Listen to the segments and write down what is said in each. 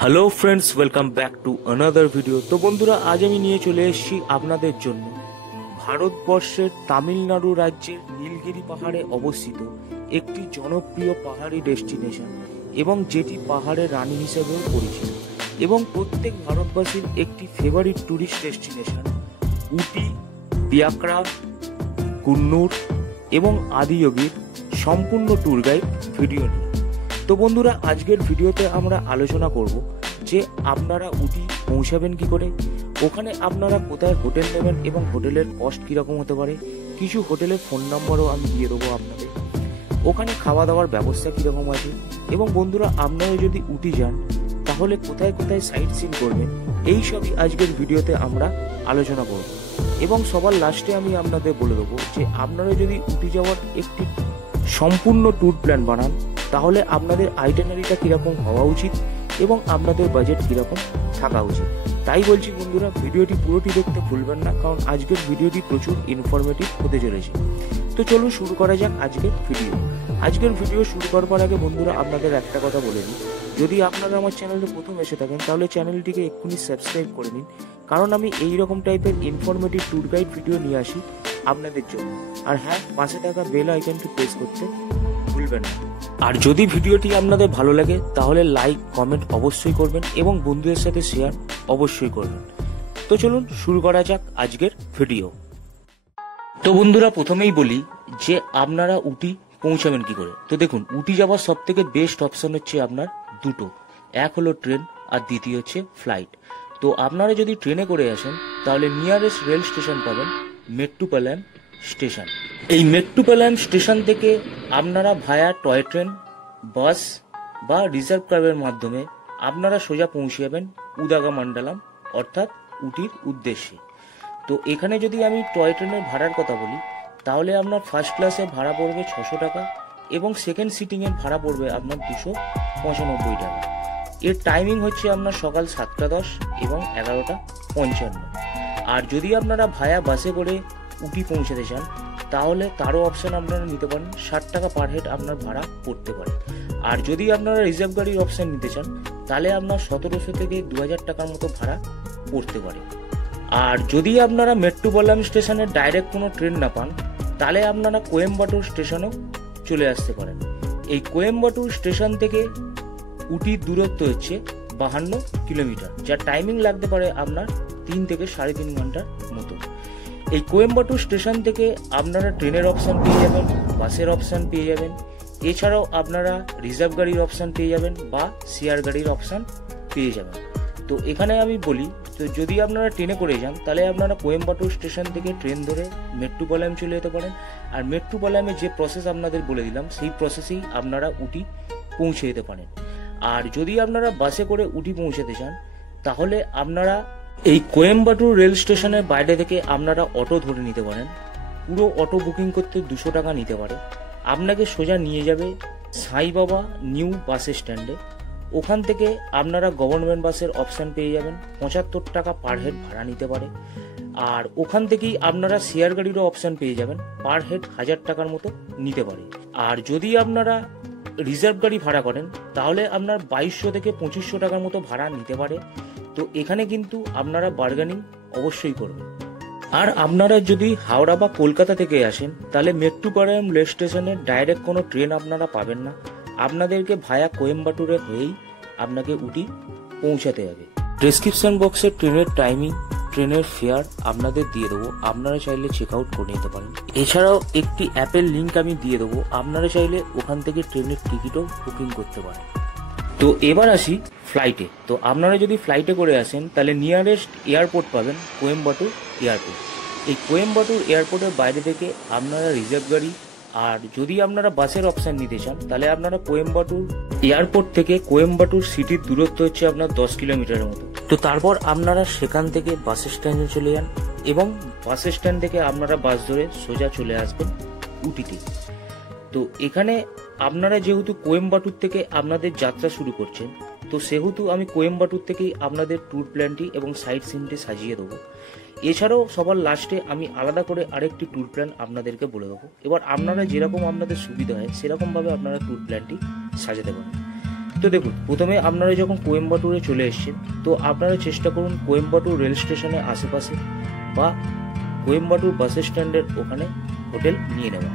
Hello friends, welcome back to another video. তো বন্ধুরা, আজ আমি নিয়ে চলে এসেছি আপনাদের জন্য ভারতবর্ষের তামিলনাড়ু রাজ্যের নীলগিরি পাহাড়ে অবস্থিত একটি জনপ্রিয় পাহাড়ি ডেস্টিনেশন এবং যেটি পাহাড়ের রানী হিসেবেও পরিচিত এবং প্রত্যেক ভারতবাসীর একটি ফেভারিট ট্যুরিস্ট ডেস্টিনেশন উটি, পিয়াকড়া, কুন্নুর এবং আদিয়োগীর সম্পূর্ণ ট্যুর গাইড ভিডিও নিয়ে। তো বন্ধুরা, আজকের ভিডিওতে আমরা আলোচনা করব যে আপনারা উটি পৌঁছাবেন কি করে, ওখানে আপনারা কোথায় হোটেল নেবেন এবং হোটেলের কস্ট কীরকম হতে পারে। কিছু হোটেলের ফোন নাম্বারও আমি দিয়ে দেবো আপনাদের। ওখানে খাওয়া দাওয়ার ব্যবস্থা কীরকম আছে এবং বন্ধুরা, আপনারা যদি উটি যান তাহলে কোথায় কোথায় সাইট সিন করবেন, এই সবই আজকের ভিডিওতে আমরা আলোচনা করব। এবং সবার লাস্টে আমি আপনাদের বলে দেবো যে আপনারা যদি উটি যাওয়ার একটি সম্পূর্ণ ট্যুর প্ল্যান বানান তাহলে আপনাদের আইটেনারিটা কীরকম হওয়া উচিত এবং আপনাদের বাজেট কীরকম থাকা উচিত। তাই বলছি বন্ধুরা, ভিডিওটি পুরোটি দেখতে ভুলবেন না, কারণ আজকের ভিডিওটি প্রচুর ইনফরমেটিভ হতে চলেছে। তো চলুন শুরু করা যাক আজকের ভিডিও। আজকের ভিডিও শুরু করবার আগে বন্ধুরা, আপনাদের একটা কথা বলে নিই, যদি আপনারা আমার চ্যানেলে প্রথম এসে থাকেন তাহলে চ্যানেলটিকে এক্ষুনি সাবস্ক্রাইব করে নিন, কারণ আমি এই রকম টাইপের ইনফরমেটিভ ট্যুর গাইড ভিডিও নিয়ে আসি আপনাদের জন্য। আর হ্যাঁ, পাশে থাকা বেল আইকনটি প্রেস করতে ভুলবেন না। আর যদি ভিডিওটি আপনাদের ভালো লাগে তাহলে লাইক কমেন্ট অবশ্যই করবেন এবং বন্ধুদের সাথে শেয়ার অবশ্যই করবেন। তো চলুন শুরু করা যাক আজকের ভিডিও। তো বন্ধুরা, প্রথমেই বলি যে আপনারা উটি পৌঁছাবেন কি করে। তো দেখুন, উটি যাওয়ার সব থেকে বেস্ট অপশন হচ্ছে আপনার দুটো, এক হলো ট্রেন আর দ্বিতীয় হচ্ছে ফ্লাইট। তো আপনারা যদি ট্রেনে করে আসেন তাহলে নিয়ারেস্ট রেল স্টেশন পাবেন মেট্টুপাল্যাম স্টেশন। এই মেট্টুপাল্যাম স্টেশন থেকে আপনারা ভায়া টয় ট্রেন, বাস বা রিজার্ভ কারের মাধ্যমে আপনারা সোজা পৌঁছে যাবেন উদাগামান্ডালাম অর্থাৎ উটির উদ্দেশ্যে। তো এখানে যদি আমি টয় ট্রেনের ভাড়ার কথা বলি তাহলে আপনার ফার্স্ট ক্লাসে ভাড়া পড়বে 600 টাকা এবং সেকেন্ড সিটিংয়ের ভাড়া পড়বে আপনার 295 টাকা। এর টাইমিং হচ্ছে আপনার সকাল 7:10 এবং 11:55। আর যদি আপনারা ভায়া বাসে করে উটি পৌঁছাতে চান তাহলে তারও অপশান আপনারা নিতে পারেন, 60 টাকা পার হেড আপনার ভাড়া পড়তে পারে। আর যদি আপনারা রিজার্ভ গাড়ির অপশান নিতে চান তাহলে আপনার 1700 থেকে 2000 টাকার মতো ভাড়া পড়তে পারে। আর যদি আপনারা মেট্টুপাল্যাম স্টেশনে ডাইরেক্ট কোনো ট্রেন না পান তাহলে আপনারা কোয়েম্বাটুর স্টেশনেও চলে আসতে পারেন। এই কোয়েম্বাটুর স্টেশন থেকে উটির দূরত্ব হচ্ছে 52 কিলোমিটার, যার টাইমিং লাগতে পারে আপনার 3 থেকে 3.5 ঘন্টার মতো। এই কোয়েম্বাটুর স্টেশন থেকে আপনারা ট্রেনের অপশান পেয়ে যাবেন, বাসের অপশান পেয়ে যাবেন, এছাড়াও আপনারা রিজার্ভ গাড়ির অপশান পেয়ে যাবেন বা শেয়ার গাড়ির অপশান পেয়ে যাবেন। তো এখানে আমি বলি, তো যদি আপনারা ট্রেনে করে যান তাহলে আপনারা কোয়েম্বাটুর স্টেশন থেকে ট্রেন ধরে মেট্টুপাল্যাম চলে যেতে পারেন। আর মেট্টুপাল্যামে যে প্রসেস আপনাদের বলে দিলাম সেই প্রসেসেই আপনারা উটি পৌঁছে যেতে পারেন। আর যদি আপনারা বাসে করে উটি পৌঁছাতে চান তাহলে আপনারা এই কোয়েম্বাটুর রেল স্টেশনের বাইরে থেকে আপনারা অটো ধরে নিতে পারেন। পুরো অটো বুকিং করতে 200 টাকা নিতে পারে, আপনাকে সোজা নিয়ে যাবে সাই বাবা নিউ বাস স্ট্যান্ডে। ওখান থেকে আপনারা গভর্নমেন্ট বাসের অপশান পেয়ে যাবেন, 75 টাকা পার হেড ভাড়া নিতে পারে। আর ওখান থেকেই আপনারা শেয়ার গাড়িরও অপশান পেয়ে যাবেন, পার হেড 1000 টাকার মতো নিতে পারে। আর যদি আপনারা রিজার্ভ গাড়ি ভাড়া করেন তাহলে আপনার 2200 থেকে 2500 টাকার মতো ভাড়া নিতে পারে। তো এখানে কিন্তু আপনারা বার্গেনিং অবশ্যই করবেন। আর আপনারা যদি হাওড়া বা কলকাতা থেকে আসেন তাহলে মেট্টুপাল্যাম রেল স্টেশনে ডাইরেক্ট কোনো ট্রেন আপনারা পাবেন না, আপনাদেরকে ভায়া কোয়েম্বাটুরে হয়েই আপনাকে উটি পৌঁছাতে হবে। ডেসক্রিপশন বক্সে ট্রেনের টাইমিং, ট্রেনের ফেয়ার আপনাদের দিয়ে দেবো, আপনারা চাইলে চেক আউট করে নিতে পারেন। এছাড়াও একটি অ্যাপের লিঙ্ক আমি দিয়ে দেবো, আপনারা চাইলে ওখান থেকে ট্রেনের টিকিটও বুকিং করতে পারেন। তো এবার আসি ফ্লাইটে। তো আপনারা যদি ফ্লাইটে করে আসেন তাহলে নিয়ারেস্ট এয়ারপোর্ট পাবেন কোয়েম্বাটুর এয়ারপোর্ট। এই কোয়েম্বাটুর এয়ারপোর্টের বাইরে থেকে আপনারা রিজার্ভ গাড়ি, আর যদি আপনারা বাসের অপশান নিতে চান তাহলে আপনারা কোয়েম্বাটুর এয়ারপোর্ট থেকে কোয়েম্বাটুর সিটির দূরত্ব হচ্ছে আপনার 10 কিলোমিটারের মতো। তো তারপর আপনারা সেখান থেকে বাস স্ট্যান্ডে চলে যান এবং বাস স্ট্যান্ড থেকে আপনারা বাস ধরে সোজা চলে আসবেন উটিতে। তো এখানে আপনারা যেহেতু কোয়েম্বাটুর থেকে আপনাদের যাত্রা শুরু করছেন, তো সেহেতু আমি কোয়েম্বাটুর থেকেই আপনাদের ট্যুর প্ল্যানটি এবং সাইট সিনটি সাজিয়ে দেবো। এছাড়াও সবার লাস্টে আমি আলাদা করে আরেকটি ট্যুর প্ল্যান আপনাদেরকে বলে দেবো। এবার আপনারা যেরকম আপনাদের সুবিধা হয় সেরকমভাবে আপনারা ট্যুর প্ল্যানটি সাজাতে পারেন। তো দেখুন, প্রথমে আপনারা যখন কোয়েম্বাটুরে চলে এসেছেন, তো আপনারা চেষ্টা করুন কোয়েম্বাটুর রেল স্টেশনের আশেপাশে বা কোয়েম্বাটুর বাস স্ট্যান্ডের ওখানে হোটেল নিয়ে নেওয়া।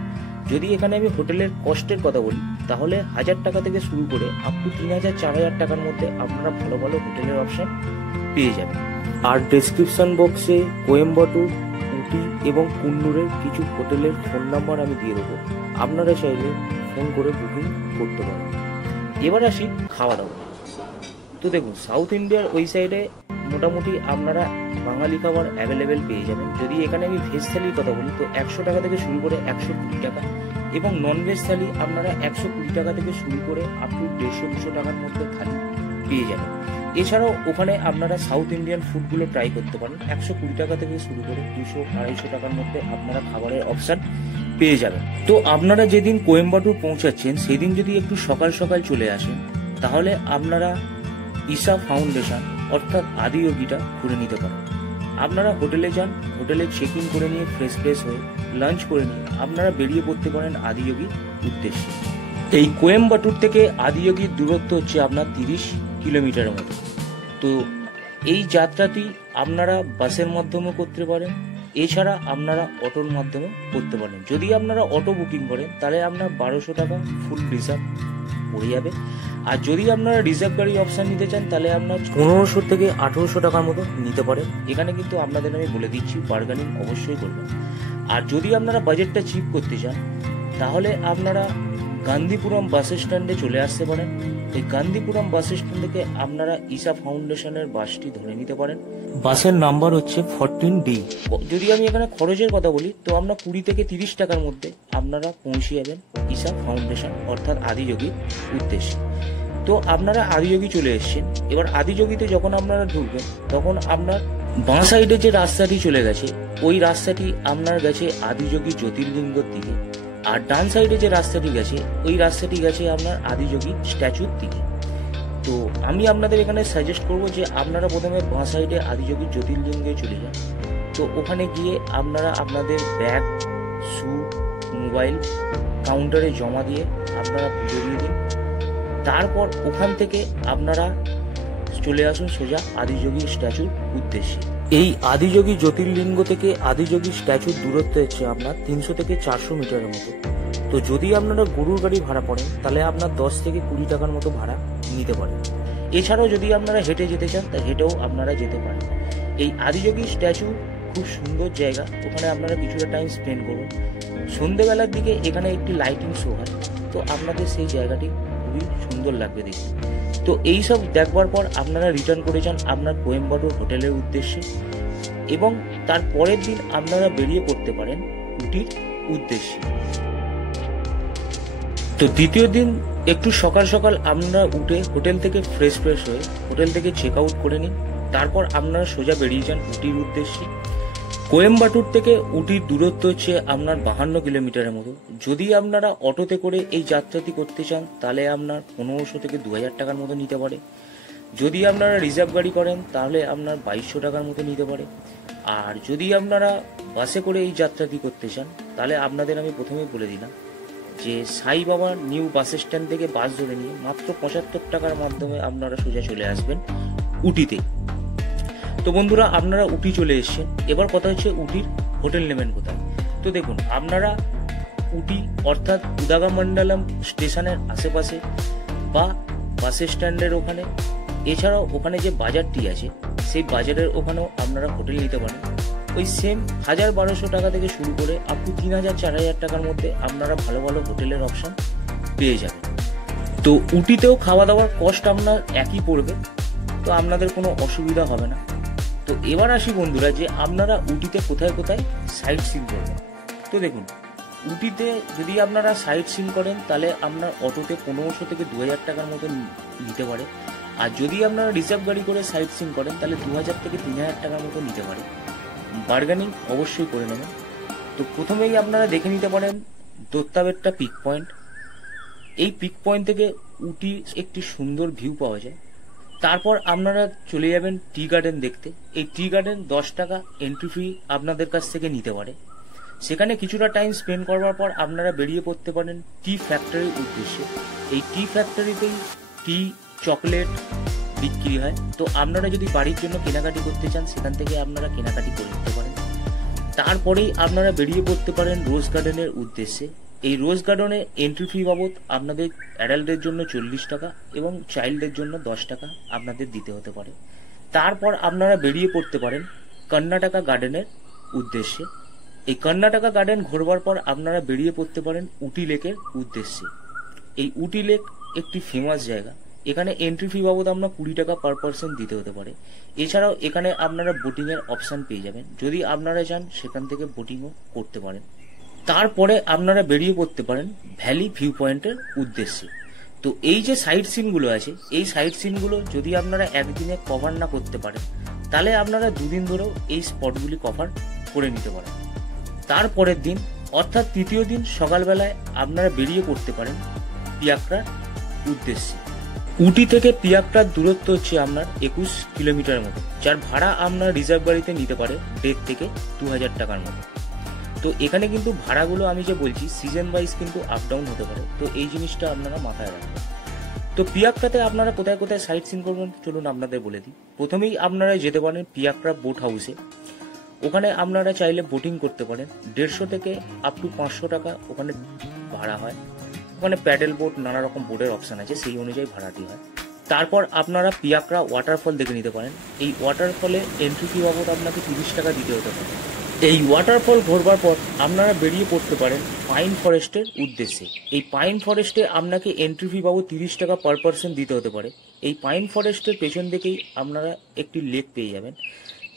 যদি এখানে আমি হোটেলের কস্টের কথা বলি, তাহলে 1000 টাকা থেকে শুরু করে আপ টু 3000-4000 টাকার মধ্যে আপনারা ভালো ভালো হোটেলের অপশন পেয়ে যাবেন। আর ডেসক্রিপশন বক্সে কোয়েম্বাটুর, উটি এবং কুন্নুরের কিছু হোটেলের ফোন নাম্বার আমি দিয়ে দেবো, আপনারা চাইলে ফোন করে বুকিং করতে পারেন। এবার আসি খাওয়া দাওয়া। তো দেখুন, সাউথ ইন্ডিয়ার ওই সাইডে মোটামুটি আপনারা বাঙালি খাবার অ্যাভেলেবেল পেয়ে যাবেন। যদি এখানে আমি ভেজ থালির কথা বলি, তো 100 টাকা থেকে শুরু করে 120 টাকা, এবং নন ভেজ থালি আপনারা 120 টাকা থেকে শুরু করে আপ টু 150-200 টাকার মধ্যে থালি পেয়ে যাবেন। এছাড়াও ওখানে আপনারা সাউথ ইন্ডিয়ান ফুডগুলো ট্রাই করতে পারেন। 120 টাকা থেকে শুরু করে 200-250 টাকার মধ্যে আপনারা খাবারের অপশান পেয়ে যাবেন। তো আপনারা যেদিন কোয়েম্বাটুর পৌঁছাচ্ছেন, সেদিন যদি একটু সকাল সকাল চলে আসেন, তাহলে আপনারা ঈশা ফাউন্ডেশন অর্থাৎ আদিযোগীটা ঘুরে নিতে পারেন। আপনারা হোটেলে যান, হোটেলে চেক ইন করে নিয়ে ফ্রেশ হয়ে লাঞ্চ করে নিয়ে আপনারা বেরিয়ে পড়তে পারেন আদিযোগীর উদ্দেশ্যে। এই কোয়েম্বাটুর থেকে আদিযোগীর দূরত্ব হচ্ছে আপনার 30 কিলোমিটারের মতো। তো এই যাত্রাটি আপনারা বাসের মাধ্যমে করতে পারেন, এছাড়া আপনারা অটোর মাধ্যমে করতে পারেন। যদি আপনারা অটো বুকিং করেন, তাহলে আপনার 1200 টাকা ফুল রিজার্ভ পড়ে যাবে। আর যদি আপনারা রিজার্ভ গাড়ি অপশান নিতে চান, তাহলে আপনার 1500 থেকে 1800 টাকার মতো নিতে পারেন। এখানে কিন্তু আপনাদের আমি বলে দিচ্ছি, বার্গেনিং অবশ্যই করবেন। আর যদি আপনারা বাজেটটা চিপ করতে চান, তাহলে আপনারা গান্ধীপুরম বাস স্ট্যান্ডে চলে আসতে পারেন। এই গান্ধীপুরম বাস স্ট্যান্ড থেকে আপনারা ঈশা ফাউন্ডেশনের বাসটি ধরে নিতে পারেন। বাসের নাম্বার হচ্ছে 14D। যদি আমি এখানে খরচের কথা বলি, তো আপনার 20 থেকে 30 টাকার মধ্যে আপনারা পৌঁছে যাবেন ঈশা ফাউন্ডেশন অর্থাৎ আদিযোগীর উদ্দেশ্যে। তো আপনারা আদিযোগী চলে এসেছেন। এবার আদিযোগীতে যখন আপনারা ঢুকবেন, তখন আপনার বাঁ সাইডে যে রাস্তাটি চলে গেছে, ওই রাস্তাটি আপনার গেছে আদিযোগী জ্যোতির্লিঙ্গের দিকে। আর ডান সাইডে যে রাস্তাটি গেছে, ওই রাস্তাটি গেছে আপনার আদিযোগী স্ট্যাচুর দিকে। তো আমি আপনাদের এখানে সাজেস্ট করব যে আপনারা প্রথমে বাঁ সাইডে আদিযোগী জ্যোতির্লিঙ্গে চলে যান। তো ওখানে গিয়ে আপনারা আপনাদের ব্যাগ, শু, মোবাইল কাউন্টারে জমা দিয়ে আপনারা পুজো দিয়ে দিন। তারপর ওখান থেকে আপনারা চলে আসুন সোজা আদিযোগী স্ট্যাচুর উদ্দেশ্যে। এই আদিযোগী জ্যোতির্লিঙ্গ থেকে আদিযোগী স্ট্যাচুর দূরত্ব হচ্ছে আপনার 300 থেকে 400 মিটারের মতো। তো যদি আপনারা গরুর গাড়ি ভাড়া পড়েন, তাহলে আপনার 10 থেকে 20 টাকার মতো ভাড়া নিতে পারেন। এছাড়াও যদি আপনারা হেঁটে যেতে চান, তা হেঁটেও আপনারা যেতে পারেন। এই আদিযোগী স্ট্যাচু খুব সুন্দর জায়গা, ওখানে আপনারা কিছুটা টাইম স্পেন্ড করুন। সন্ধ্যেবেলার দিকে এখানে একটি লাইটিং শো হয়, তো আপনাদের সেই জায়গাটি খুবই সুন্দর লাগবে দেখতে। তো এইসব দেখবার পর আপনারা রিটার্ন করে যান আপনার কোয়েম্বাটুর হোটেলের উদ্দেশ্যে, এবং তার পরের দিন আপনারা বেরিয়ে পড়তে পারেন উটির উদ্দেশ্যে। তো দ্বিতীয় দিন একটু সকাল সকাল আপনারা উঠে হোটেল থেকে ফ্রেশ হয়ে হোটেল থেকে চেক আউট করে নিন। তারপর আপনারা সোজা বেরিয়ে যান উটির উদ্দেশ্যে। কোয়েম্বাটুর থেকে উটির দূরত্ব হচ্ছে আপনার 52 কিলোমিটারের মতো। যদি আপনারা অটোতে করে এই যাত্রাটি করতে চান, তাহলে আপনার 1500 থেকে 2000 টাকার মতো নিতে পারে। যদি আপনারা রিজার্ভ গাড়ি করেন, তাহলে আপনার 2200 টাকার মতো নিতে পারে। আর যদি আপনারা বাসে করে এই যাত্রাটি করতে চান, তাহলে আপনাদের আমি প্রথমেই বলে দিলাম যে সাই বাবা নিউ বাস স্ট্যান্ড থেকে বাস ধরে নিয়ে মাত্র 75 টাকার মাধ্যমে আপনারা সোজা চলে আসবেন উটিতে। তো বন্ধুরা, আপনারা উটি চলে এসেছেন। এবার কথা হচ্ছে উটির হোটেল নেবেন কোথায়। তো দেখুন, আপনারা উটি অর্থাৎ উদাগামণ্ডলম স্টেশনের আশেপাশে বা বাস স্ট্যান্ডের ওখানে, এছাড়াও ওখানে যে বাজারটি আছে, সেই বাজারের ওখানেও আপনারা হোটেল নিতে পারেন। ওই সেম 1000-1200 টাকা থেকে শুরু করে আপ টু 3000-4000 টাকার মধ্যে আপনারা ভালো ভালো হোটেলের অপশন পেয়ে যাবেন। তো উটিতেও খাওয়া দাওয়ার কস্ট আপনার একই পড়বে, তো আপনাদের কোনো অসুবিধা হবে না। তো এবার আসি বন্ধুরা, যে আপনারা উটিতে কোথায় কোথায় সাইট সিন করবেন। তো দেখুন, উটিতে যদি আপনারা সাইট সিন করেন, তাহলে আপনার অটোতে 1500 থেকে 2000 টাকার মতো নিতে পারে। আর যদি আপনারা রিজার্ভ গাড়ি করে সাইট সিন করেন, তাহলে 2000 থেকে 3000 টাকার মতো নিতে পারে। বার্গেনিং অবশ্যই করে নেবেন। তো প্রথমেই আপনারা দেখে নিতে পারেন দত্তাবেট্টা পিক পয়েন্ট। এই পিক পয়েন্ট থেকে উটি একটি সুন্দর ভিউ পাওয়া যায়। তারপর আপনারা চলে যাবেন টি গার্ডেন দেখতে। এই টি গার্ডেন 10 টাকা এন্ট্রি ফি আপনাদের কাছ থেকে নিতে পারে। সেখানে কিছুটা টাইম স্পেন্ড করবার পর আপনারা বেরিয়ে পড়তে পারেন টি ফ্যাক্টরির উদ্দেশ্যে। এই টি ফ্যাক্টরিতেই টি টি, চকলেট বিক্রি হয়। তো আপনারা যদি বাড়ির জন্য কেনাকাটি করতে চান সেখান থেকে আপনারা কেনাকাটি করে নিতে পারেন। তারপরেই আপনারা বেরিয়ে পড়তে পারেন রোজ গার্ডেনের উদ্দেশ্যে। এই রোজ গার্ডেনে এন্ট্রি ফি বাবদ আপনাদের অ্যাডাল্টদের জন্য 40 টাকা এবং চাইল্ডদের জন্য 10 টাকা আপনাদের দিতে হতে পারে। তারপর আপনারা বেরিয়ে পড়তে পারেন কর্ণাটকা গার্ডেনের উদ্দেশ্যে। এই কর্ণাটকা গার্ডেন ঘোরবার পর আপনারা বেরিয়ে পড়তে পারেন উটি লেকের উদ্দেশ্যে। এই উটি লেক একটি ফেমাস জায়গা। এখানে এন্ট্রি ফি বাবদ আপনার 20 টাকা পার পার্সন দিতে হতে পারে। এছাড়াও এখানে আপনারা বোটিং এর অপশন পেয়ে যাবেন, যদি আপনারা চান সেখান থেকে বোটিংও করতে পারেন। তারপরে আপনারা বেরিয়ে পড়তে পারেন ভ্যালি ভিউ পয়েন্টের উদ্দেশ্যে। তো এই যে সাইট সিনগুলো আছে, এই সাইট সিনগুলো যদি আপনারা একদিনে কভার না করতে পারেন তাহলে আপনারা 2 দিন ধরেও এই স্পটগুলি কভার করে নিতে পারেন। তারপরের দিন অর্থাৎ তৃতীয় দিন সকালবেলায় আপনারা বেরিয়ে পড়তে পারেন পিয়াকড়ার উদ্দেশ্যে। উটি থেকে পিয়াকড়ার দূরত্ব হচ্ছে আপনার 21 কিলোমিটার মতো, যার ভাড়া আপনার রিজার্ভ গাড়িতে নিতে পারে 1.5 থেকে 2000 টাকার মতো। তো এখানে কিন্তু ভাড়াগুলো আমি যে বলছি সিজন ওয়াইজ কিন্তু আপ ডাউন হতে পারে, তো এই জিনিসটা আপনারা মাথায় রাখবেন। তো পিয়াকড়াতে আপনারা কোথায় কোথায় সাইট সিন করবেন চলুন আপনাদের বলে দিই। প্রথমেই আপনারা যেতে পারেন পিয়াকড়া বোট হাউসে। ওখানে আপনারা চাইলে বোটিং করতে পারেন। 150 থেকে আপ টু 500 টাকা ওখানে ভাড়া হয়। ওখানে প্যাডেল বোট, নানা রকম বোটের অপশন আছে, সেই অনুযায়ী ভাড়াটি হয়। তারপর আপনারা পিয়াকড়া ওয়াটারফল দেখে নিতে পারেন। এই ওয়াটারফলে এন্ট্রি ফি বাবদ আপনাকে 30 টাকা দিতে হতে পারে। এই ওয়াটারফল ঘোরবার পর আপনারা বেরিয়ে পড়তে পারেন পাইন ফরেস্টের উদ্দেশ্যে। এই পাইন ফরেস্টে আপনাকে এন্ট্রি ফি বাবদ 30 টাকা পার পার্সন দিতে হতে পারে। এই পাইন ফরেস্টের পেছন দিকেই আপনারা একটি লেক পেয়ে যাবেন।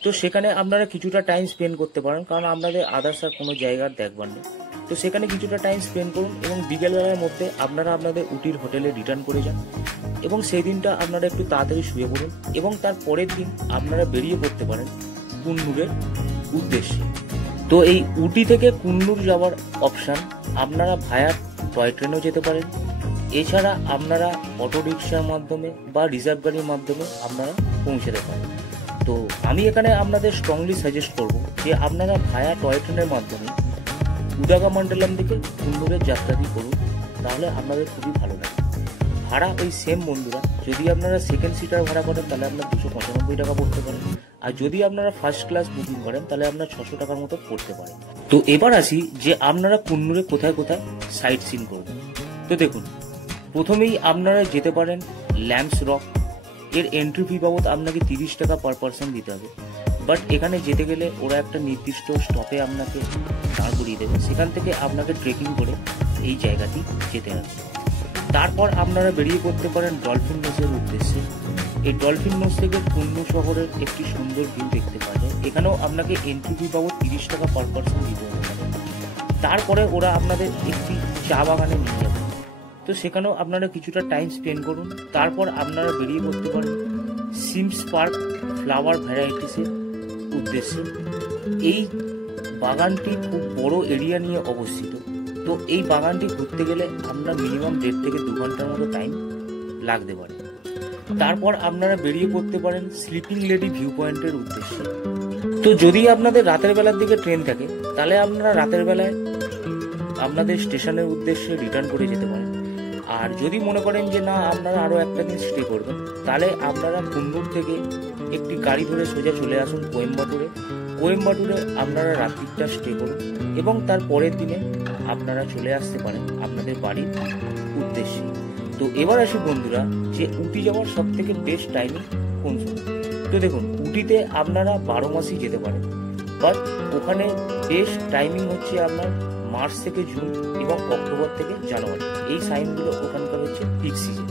তো সেখানে আপনারা কিছুটা টাইম স্পেন্ড করতে পারেন, কারণ আপনাদের আদার্স আর কোনো জায়গার দেখবার নেই। তো সেখানে কিছুটা টাইম স্পেন্ড করুন এবং বিকেলবেলার মধ্যে আপনারা আপনাদের উটির হোটেলে রিটার্ন করে যান এবং সেই দিনটা আপনারা একটু তাড়াতাড়ি শুয়ে পড়ুন এবং তার পরের দিন আপনারা বেরিয়ে পড়তে পারেন কুন্নুরের উদ্দেশ্যে। তো এই উটি থেকে কুন্নুর যাওয়ার অপশান আপনারা ভায়া টয় ট্রেনও যেতে পারেন। এছাড়া আপনারা অটো রিক্সার মাধ্যমে বা রিজার্ভ গাড়ির মাধ্যমে আপনারা পৌঁছাতে পারেন। তো আমি এখানে আপনাদের স্ট্রংলি সাজেস্ট করব যে আপনারা ভায়া টয় ট্রেনের মাধ্যমে উদাগামণ্ডলম থেকে কুন্নুরের যাত্রাটি করুন, তাহলে আপনাদের খুবই ভালো লাগে। ভাড়া ওই সেম বন্ধুরা, যদি আপনারা সেকেন্ড সিটার ভাড়া করেন তাহলে আপনার 295 টাকা পড়তে পারেন, আর যদি আপনারা ফার্স্ট ক্লাস বুকিং করেন তাহলে আপনার 600 টাকার মতো পড়তে পারেন। তো এবার আসি যে আপনারা কুন্নুরে কোথায় কোথায় সাইট সিন করবেন। তো দেখুন, প্রথমেই আপনারা যেতে পারেন ল্যাম্পস রক। এর এন্ট্রি ফি বাবদ আপনাকে 30 টাকা পার পার্সন দিতে হবে, বাট এখানে যেতে গেলে ওরা একটা নির্দিষ্ট স্টপে আপনাকে দাঁড় করিয়ে দেবে, সেখান থেকে আপনাকে ট্রেকিং করে এই জায়গাটি যেতে হবে। তারপর আপনারা বেরিয়ে পড়তে পারেন ডলফিন নোসের উদ্দেশ্যে। এই ডলফিন নোস থেকে কুন্নু শহরের একটি সুন্দর ভিউ দেখতে পাওয়া যায়। এখানেও আপনাকে এন্ট্রি ফি বাবদ 30 টাকা পার পার্সন দিতে হবে। তারপরে ওরা আপনাদের একটি চা বাগানে নিয়ে যাবে, তো সেখানেও আপনারা কিছুটা টাইম স্পেন্ড করুন। তারপর আপনারা বেরিয়ে পড়তে পারেন সিমস পার্ক ফ্লাওয়ার ভ্যারাইটিসের উদ্দেশ্যে। এই বাগানটি খুব বড় এরিয়া নিয়ে অবস্থিত। তো এই বাগানটি ঘুরতে গেলে আমরা মিনিমাম 1.5 থেকে 2 ঘন্টার মতো টাইম লাগতে পারে। তারপর আপনারা বেরিয়ে পড়তে পারেন স্লিপিং লেডি ভিউ পয়েন্টের উদ্দেশ্যে। তো যদি আপনাদের রাতের বেলার দিকে ট্রেন থাকে তাহলে আপনারা রাতের বেলায় আপনাদের স্টেশনের উদ্দেশ্যে রিটার্ন করে যেতে পারেন। আর যদি মনে করেন যে না আপনারা আরও একটা দিন স্টে করবেন, তাহলে আপনারা কুন্নুর থেকে একটি গাড়ি ধরে সোজা চলে আসুন কোয়েম্বাটুরে। কোয়েম্বাটুরে আপনারা রাত্রিটা স্টে করুন এবং তার পরের দিনে আপনারা চলে আসতে পারেন আপনাদের বাড়ির উদ্দেশ্যে। তো এবার আসি বন্ধুরা যে উটি যাওয়ার সব থেকে বেস্ট টাইমিং কোন সময়। তো দেখুন, উটিতে আপনারা 12 মাসই যেতে পারেন, বাট ওখানে বেস্ট টাইমিং হচ্ছে আপনার মার্চ থেকে জুন এবং অক্টোবর থেকে জানুয়ারি। এই সাইনগুলো ওখানকার হচ্ছে পিক সিজন।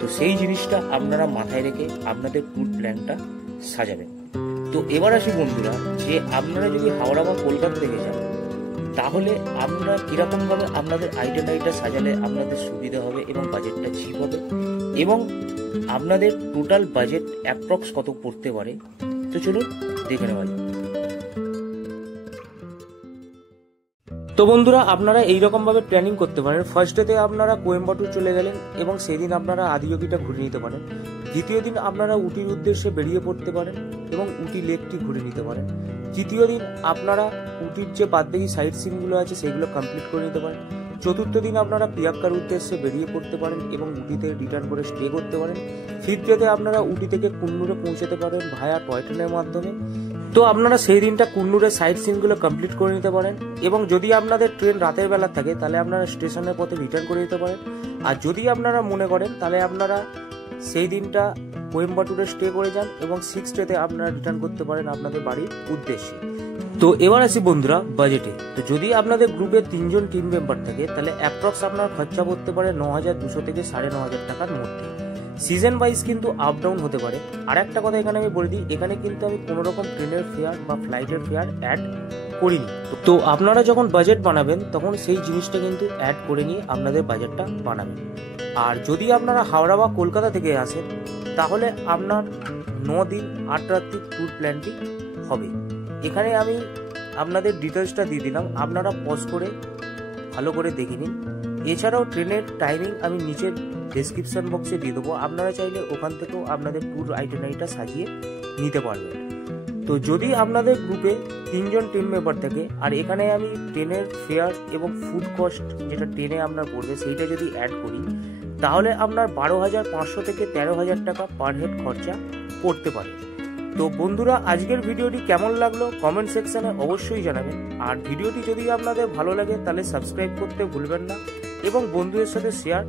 তো সেই জিনিসটা আপনারা মাথায় রেখে আপনাদের ট্যুর প্ল্যানটা সাজাবেন। তো এবার আসি বন্ধুরা যে আপনারা যদি হাওড়া বা কলকাতা থেকে যান তাহলে আপনারা কীরকমভাবে আপনাদের আইটেনারিটা সাজালে আপনাদের সুবিধা হবে এবং বাজেটটা চিপ হবে এবং আপনাদের টোটাল বাজেট অ্যাপ্রক্স কত পড়তে পারে, তো চলুন দেখে নেওয়া যাক। তো বন্ধুরা, আপনারা এইরকমভাবে প্ল্যানিং করতে পারেন। ফার্স্ট ডেতে আপনারা কোয়েম্বাটুর চলে গেলেন এবং সেই দিন আপনারা আদিযোগীটা ঘুরে নিতে পারেন। দ্বিতীয় দিন আপনারা উটির উদ্দেশ্যে বেরিয়ে পড়তে পারেন এবং উটি লেকটি ঘুরে নিতে পারেন। তৃতীয় দিন আপনারা উটির যে বাদবাকি সাইট সিনগুলো আছে সেগুলো কমপ্লিট করে নিতে পারেন চতুর্থ দিন আপনারা পিয়াক্কার উদ্দেশ্যে বেরিয়ে পড়তে পারেন এবং উটিতে রিটার্ন করে স্টে করতে পারেন। ফিফথ ডেতে আপনারা উটি থেকে কুন্নুরে পৌঁছাতে পারেন ভায়া টয় ট্রেনের মাধ্যমে। তো আপনারা সেই দিনটা কুন্নুরের সাইট সিনগুলো কমপ্লিট করে নিতে পারেন এবং যদি আপনাদের ট্রেন রাতের বেলা থাকে তাহলে আপনারা স্টেশনের পথে রিটার্ন করে দিতে পারেন। আর যদি আপনারা মনে করেন তাহলে আপনারা সেই দিনটা কোয়েম্বাটুরে স্টে করে যান এবং 6th ডেতে আপনারা রিটার্ন করতে পারেন আপনাদের বাড়ির উদ্দেশ্যে। তো এবার আসি বন্ধুরা বাজেটে। তো যদি আপনাদের গ্রুপে 3 জন টিম মেম্বার থাকে তাহলে অ্যাপ্রক্স আপনার খরচা পড়তে পারে 9,200 থেকে 9,500 টাকার মধ্যে। সিজন ওয়াইজ কিন্তু আপ ডাউন হতে পারে। আর একটা কথা এখানে আমি বলে দিই, এখানে কিন্তু আমি কোনো রকম ট্রেনের ফেয়ার বা ফ্লাইটের ফেয়ার অ্যাড করিনি। তো আপনারা যখন বাজেট বানাবেন তখন সেই জিনিসটা কিন্তু অ্যাড করে নিয়ে আপনাদের বাজেটটা বানাবেন। আর যদি আপনারা হাওড়া বা কলকাতা থেকে আসেন তাহলে আপনার 9 দিন 8 রাত্রির ট্যুর প্ল্যানটি হবে। এখানে আমি আপনাদের ডিটেলসটা দিয়ে দিলাম, আপনারা পজ করে ভালো করে দেখে নিন। এছাড়াও ট্রেনের টাইমিং আমি নিচের ডেসক্রিপশন বক্সে দিয়ে দেবো, আপনারা চাইলে ওখান থেকেও আপনাদের ট্যুর আইটেনারিটা সাজিয়ে নিতে পারবেন। তো যদি আপনাদের গ্রুপে 3 জন টিম মেম্বার থাকে আর এখানে আমি ট্রেনের ফেয়ার এবং ফুড কস্ট যেটা ট্রেনে আপনার পড়বে সেইটা যদি অ্যাড করি তাহলে আপনার 12,500 থেকে 13,000 টাকা পার হেড খরচা পড়তে পারে। তো বন্ধুরা আজকের ভিডিওটি কেমন লাগলো কমেন্ট সেকশনে অবশ্যই জানাবেন। আর ভিডিওটি যদি আপনাদের ভালো লাগে তাহলে সাবস্ক্রাইব করতে ভুলবেন না এবং বন্ধুদের সাথে শেয়ার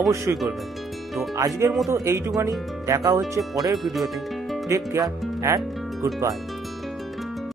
অবশ্যই করবেন। তো আজকের মতো এইটুখানি, দেখা হচ্ছে পরের ভিডিওতে। Take care and good by.